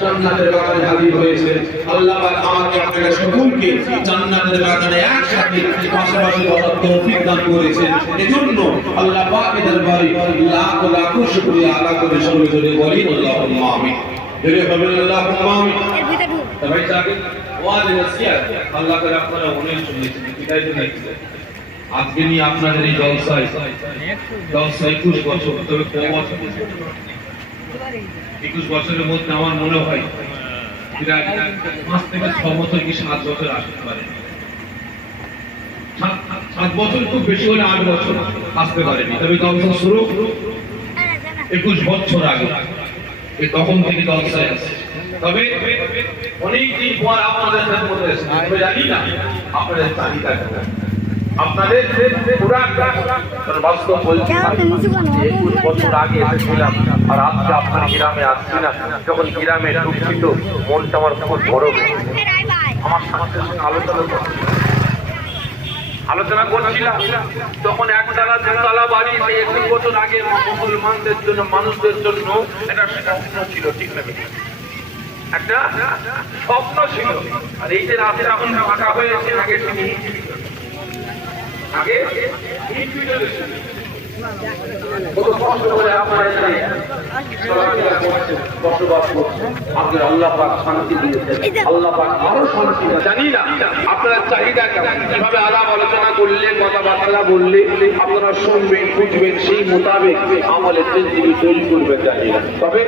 জান্নাতের বাগানে হাজির হয়েছে। আল্লাহ পাক আমাকে আপনাদের সকলকে জান্নাতের বাগানে একসাথে পাশাপাশি বসার তৌফিক দান করেছেন। এজন্য আল্লাহ পাকের দরবারে লাখ লাখ শুকরিয়া আদা করে সবাই জোরে বলি আল্লাহুম্মা আমিন। জোরে বলেন আল্লাহুম্মা আমিন। সবাই জানেন ওয়াজ নসিহত আল্লাহ করে আপনারা অনেক শুনেছেন, এটাই তো নাকি আজকে নিয়ে আপনাদের এই জলসায় 21 বছর, তবে কম বছর 21 বছরের মধ্যে আমার মনে হয় 5 থেকে 6 বছর কি 7 বছর আসতে পারে। 7 বছর খুব বেশি হলে 8 বছর আসতে পারেনি, তবে জলসা শুরু 21 বছর আগে, তখন থেকে জলসায় আছে। তবে অনেকদিন পর আপনাদের সাথে মধ্যে এসেছে, জানি না আপনাদের চাহিদা আপনাদের বাস্তব বলছি 21 বছর আগে এসেছিলাম আর আজকে আপনার গ্রামে আসছি না। যখন গ্রামে ঢুকছি তো মনটা আমার খুব বড়, আমার সাথে আলোচনা করছিলাম তখন একতলা দুতলা বাড়ি 21 বছর আগে মুসলমানদের জন্য, মানুষদের জন্য একটা স্বপ্ন ছিল, ঠিক না? একটা স্বপ্ন ছিল। আর এই যে রাতে এখন ফাঁকা হয়েছে, আগে আগে আল্লাহ পাক শান্তি দিয়েছেন, আল্লাহ পাক আরো শান্তি দেন। জানি না আপনার চাহিদা কেমন, কিভাবে আলাপ আলোচনা করলে, কথাবার্তা বললে আপনারা শুনবেন, বুঝবেন, সেই মোতাবেক আমলের জিন্দেগি তৈরি করবেন, জানি না। তবে